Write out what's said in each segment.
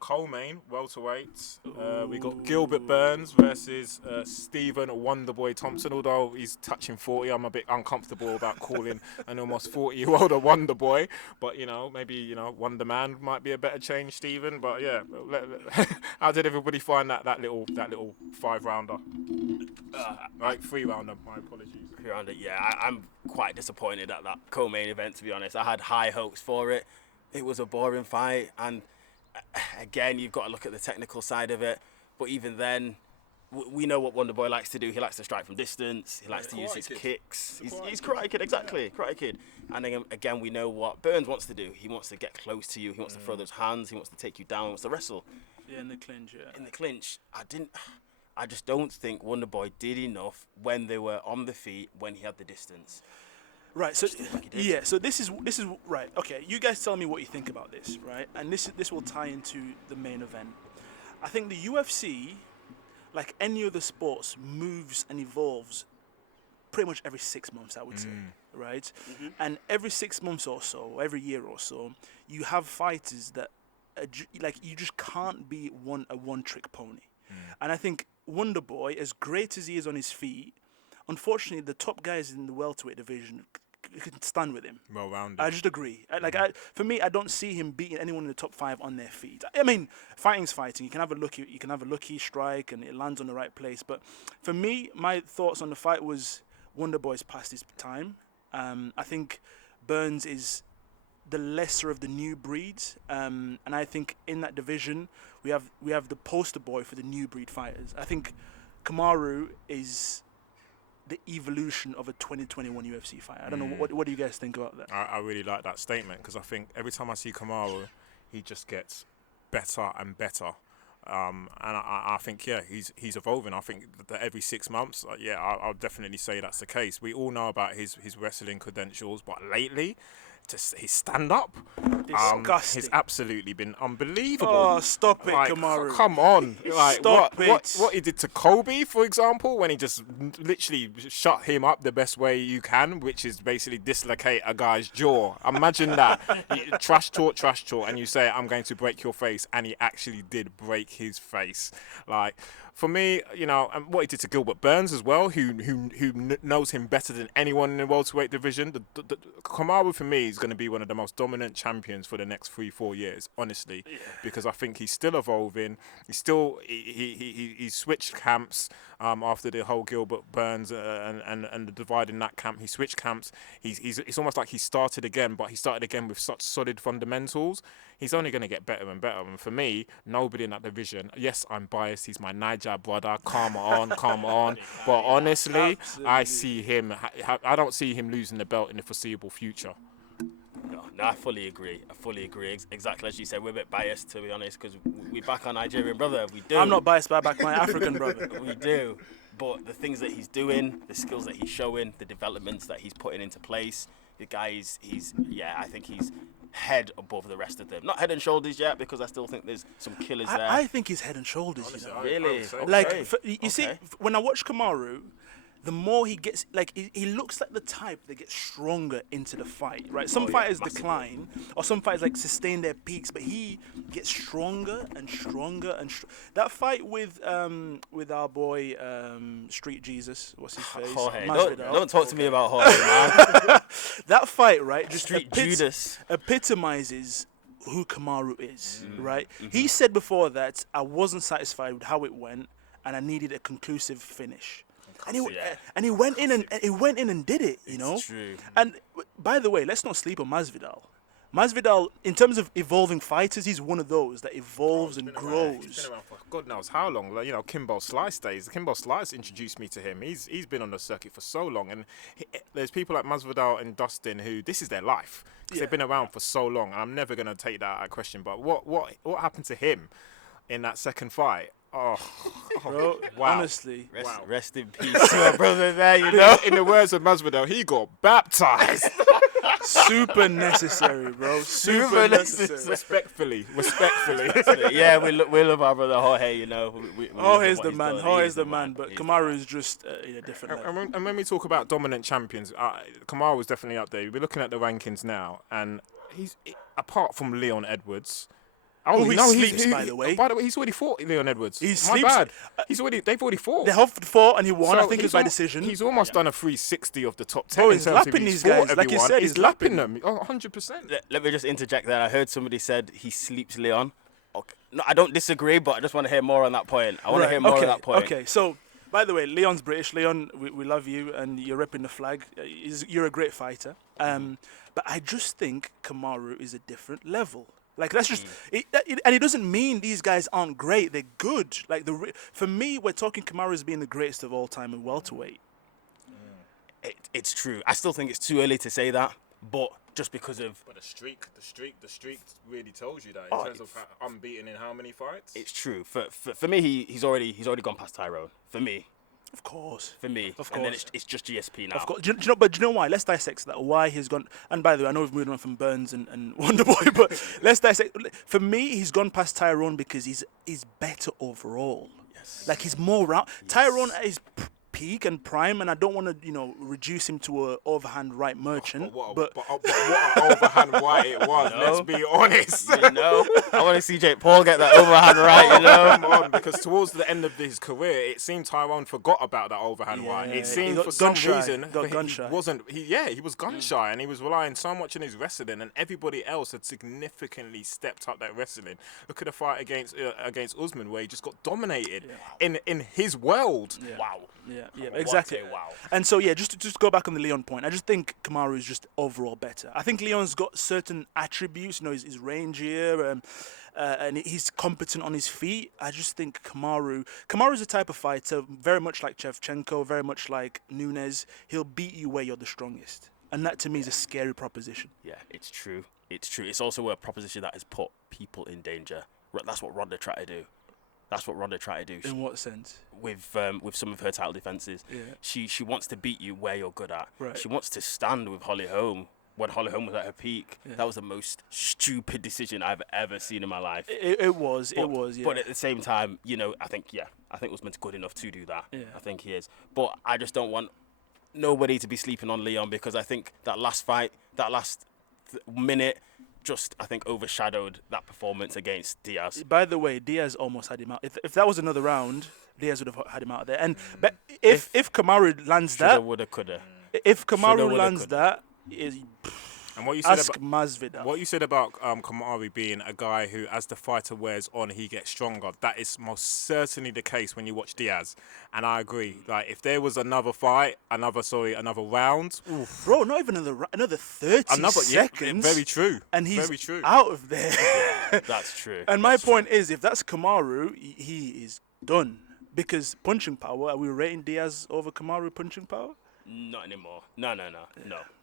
Co-main welterweight. We got Gilbert Burns versus Stephen Wonderboy Thompson. Although he's touching 40, I'm a bit uncomfortable about calling an almost 40-year-old a Wonderboy. But maybe Wonder Man might be a better change, Stephen. But yeah, how did everybody find that little 5-rounder? Right, 3-rounder. My apologies. 3-rounder. Yeah, I'm quite disappointed at that co-main event. To be honest, I had high hopes for it. It was a boring fight, and again, you've got to look at the technical side of it. But even then, we know what Wonderboy likes to do. He likes to strike from distance. He likes to use his kicks. He's Karate Kid, exactly. Karate Kid. And again, we know what Burns wants to do. He wants to get close to you. He wants to throw those hands. He wants to take you down. He wants to wrestle. Yeah, in the clinch, yeah. In the clinch, I just don't think Wonderboy did enough when they were on the feet, when he had the distance. Right, so yeah, so this is right. Okay, you guys tell me what you think about this, right? And this will tie into the main event. I think the UFC, like any other sports, moves and evolves pretty much every 6 months, I would say, right? Mm-hmm. And every 6 months or so, every year or so, you have fighters that you just can't be a one-trick pony. And I think Wonderboy, as great as he is on his feet, unfortunately, the top guys in the welterweight division can stand with him. Well-rounded. I just agree. For me, I don't see him beating anyone in the top 5 on their feet. I mean, fighting's fighting. You can have a lucky strike and it lands on the right place. But for me, my thoughts on the fight was Wonderboy's past his time. I think Burns is the lesser of the new breeds, and I think in that division we have the poster boy for the new breed fighters. I think Kamaru is the evolution of a 2021 UFC fight. I don't know, what do you guys think about that? I really like that statement because I think every time I see Kamaru, he just gets better and better. And I think, yeah, he's evolving. I think that every 6 months, I'll definitely say that's the case. We all know about his wrestling credentials, but lately, just his stand-up, disgusting. He's absolutely been unbelievable. Oh, stop it, Kamaru. Come on. Stop it. What he did to Kobe, for example, when he just literally shut him up the best way you can, which is basically dislocate a guy's jaw. Imagine that. Trash talk, and you say, I'm going to break your face, and he actually did break his face. For me, and what he did to Gilbert Burns as well, who knows him better than anyone in the welterweight division. Kamaru, for me, is going to be one of the most dominant champions for the next 3-4 years, honestly, because I think he's still evolving. He's switched camps after the whole Gilbert Burns and the divide in that camp. He switched camps. It's almost like he started again, but he started again with such solid fundamentals. He's only going to get better and better. And for me, nobody in that division, yes, I'm biased. He's my Niger brother. Come on. But honestly, absolutely. I don't see him losing the belt in the foreseeable future. No, I fully agree. Exactly as you said, we're a bit biased, to be honest, because we back our Nigerian brother. We do. I'm not biased, but I back my African brother. We do. But the things that he's doing, the skills that he's showing, the developments that he's putting into place, the guy I think he's head above the rest of them. Not head and shoulders yet, because I still think there's some killers there. I think he's head and shoulders. Honestly, really? You see, when I watch Kamaru, the more he gets, he looks like the type that gets stronger into the fight, right? Some fighters decline, or some fighters sustain their peaks, but he gets stronger and stronger and that fight with our boy Street Jesus, what's his face? Jorge. Don't talk to me about Jorge, man. That fight, right? Just Street Judas epitomizes who Kamaru is, right? Mm-hmm. He said before that I wasn't satisfied with how it went, and I needed a conclusive finish. And he went in and did it, It's true. And by the way, let's not sleep on Masvidal. Masvidal, in terms of evolving fighters, he's one of those that evolves and grows. He's been around for God knows how long. Kimbo Slice days. Kimbo Slice introduced me to him. He's been on the circuit for so long, and there's people like Masvidal and Dustin who this is their life because they've been around for so long. And I'm never going to take that out of question. But what happened to him in that second fight? Oh, Bro, wow. honestly. Rest in peace to our brother there, you know. In the words of Masvidal, he got baptized. Super necessary, bro. Super necessary. Respectfully. Yeah, we love our brother Jorge, you know. We love Jorge's what the he's man. done. Jorge's He's the man. But He's the Kamaru man. is just in a different level. And when we talk about dominant champions, Kamaru was definitely up there. We're looking at the rankings now, and he's apart from Leon Edwards. Who he sleeps, by the way. By the way, he's already fought Leon Edwards. He My sleeps- bad. They've already fought. They fought and he won. So I think it's by decision. He's almost done a 360 of the top 10. Bro, in he's terms of lapping he's these fought guys. Like you everyone. said, he's he's lapping lapping them. 100%. Let me just interject there. I heard somebody said he sleeps Leon. Okay. No, I don't disagree, but I just want to hear more on that point. I want to hear more on that point. Okay, so by the way, Leon's British. Leon, we love you, and you're repping the flag. You're a great fighter. But I just think Kamaru is a different level. Like that's just, and it doesn't mean these guys aren't great. They're good. Like for me, we're talking Kamaru as being the greatest of all time in welterweight. It's true. I still think it's too early to say that, but just because of But the streak really tells you that in terms of unbeaten in how many fights. it's true. For me, he's already gone past Tyrone. For me, Of course. and then course. it's just GSP now. Of course. Do you know why? Let's dissect that. Why he's gone. And by the way, I know we've moved on from Burns and Wonderboy, but let's dissect. For me, he's gone past Tyrone because he's better overall. Yes. Like he's more round. Tyrone at his peak and prime, and I don't want to reduce him to a overhand right merchant. But what an overhand white it was. Let's be honest. You know, I want to see Jake Paul get that overhand right. You know, Come on, because towards the end of his career, it seemed Tyrone forgot about that overhand white. Yeah, It he seemed got for some gun-shy. reason Got he gun-shy. wasn't. He was gun shy, and he was relying so much on his wrestling, and everybody else had significantly stepped up that wrestling. Look at the fight against Usman, where he just got dominated in his world. wow. Yeah, What exactly. a wow. And so just to go back on the Leon point, I just think Kamaru is just overall better. I think Leon's got certain attributes. He's rangier, and he's competent on his feet. I just think Kamaru's a type of fighter, very much like Shevchenko, very much like Nunes. He'll beat you where you're the strongest, and that to me is a scary proposition. Yeah, it's true. It's also a proposition that has put people in danger. That's what Ronda tried to do. In what sense? With some of her title defenses. Yeah. She wants to beat you where you're good at. Right. She wants to stand with Holly Holm when Holly Holm was at her peak. Yeah. That was the most stupid decision I've ever seen in my life. It was. Yeah. But at the same time, I think Usman's good enough to do that. Yeah. I think he is. But I just don't want nobody to be sleeping on Leon, because I think that last fight, that last minute, just I think overshadowed that performance against Diaz. By the way, Diaz almost had him out. If that was another round, Diaz would have had him out there. And but if Kamaru lands that, woulda, coulda. If Kamaru woulda, lands coulda. that, And what you said ask Masvidal. What you said about Kamaru being a guy who, as the fighter wears on, he gets stronger. That is most certainly the case when you watch Diaz, and I agree. Like if there was another fight, another round, Bro, not even another 30 seconds. very true. And he's very true. out of there. That's true. And my point is, if that's Kamaru, he is done. Because punching power, are we rating Diaz over Kamaru punching power? Not anymore. No.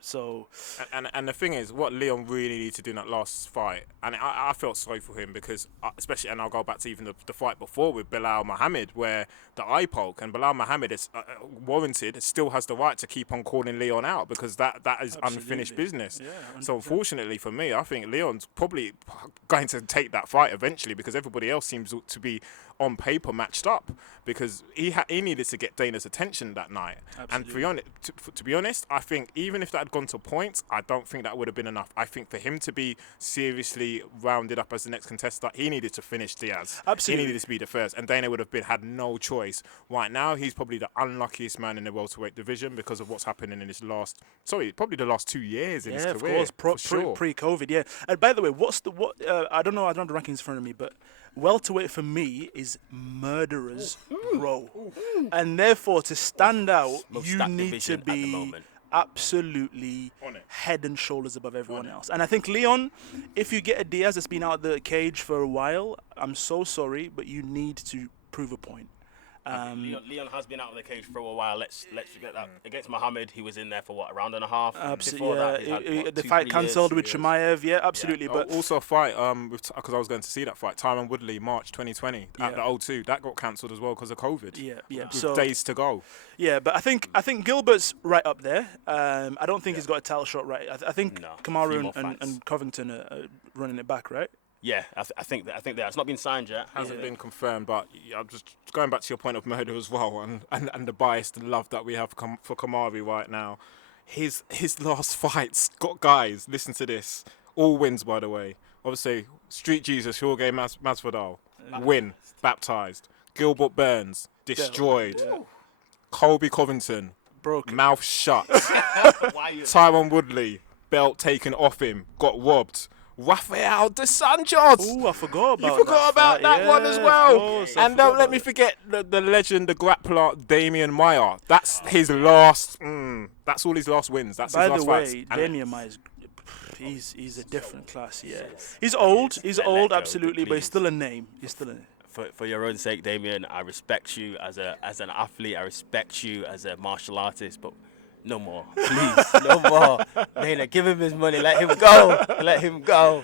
So, and the thing is, what Leon really needed to do in that last fight, and I felt sorry for him because, especially, and I'll go back to even the fight before with Bilal Muhammad, where the eye poke, and Bilal Muhammad is warranted, still has the right to keep on calling Leon out because that is unfinished business. Yeah, so unfortunately for me, I think Leon's probably going to take that fight eventually because everybody else seems to be on paper matched up because he needed to get Dana's attention that night. Absolutely. And to be honest, I think even if that had gone to points, I don't think that would have been enough. I think for him to be seriously rounded up as the next contestant, he needed to finish Diaz. Absolutely. He needed to be the first, and Dana would have had no choice. Right now, he's probably the unluckiest man in the welterweight division because of what's happening in his probably the last 2 years in his career. Yeah, of course, pre-COVID, yeah. And by the way, I don't have the rankings in front of me, but welterweight for me is murderers row. And therefore, to stand out, you need to be absolutely head and shoulders above everyone else. And I think Leon, if you get a Diaz that's been out of the cage for a while, I'm so sorry, but you need to prove a point. Leon has been out of the cage for a while. Let's forget that. Against Muhammad, he was in there for what, a round and a half. Before that, he had, what, the 2-3 fight cancelled with years. Chimaev. Yeah, absolutely. Yeah. But Also a fight, because I was going to see that fight, Tyron Woodley, March 2020, at the O2. That got cancelled as well because of COVID. yeah. With So days to go. yeah, but I think Gilbert's right up there. I don't think he's got a title shot right. I think No, few Kamaru more and fights. Covington are running it back, right? Yeah, I think that it's not been signed yet. Hasn't been confirmed, but I'm just going back to your point of murder as well, and the bias and love that we have for Kamaru right now. His last fights got guys. Listen to this. All wins, by the way. Obviously, Street Jesus, Jorge Masvidal, win, baptized. Gilbert Burns, destroyed. Yeah. Colby Covington, Broken. mouth shut. Why you? Tyron Woodley, belt taken off him, got robbed. Rafael dos Anjos. Ooh, I forgot about You forgot that about fight. that one Yeah, as of well. course, I And forgot don't let about me it. forget the legend, the grappler, Damian Maia. That's his last. That's all his last wins. That's By his the last way, fights. And Damian Maia he's a different class. Yeah, he's old. He's Let old, go, absolutely, but he's please. still a name. He's still a name. For your own sake, Damien, I respect you as an athlete. I respect you as a martial artist, but no more, please, no more. Dana, give him his money. Let him go. Let him go.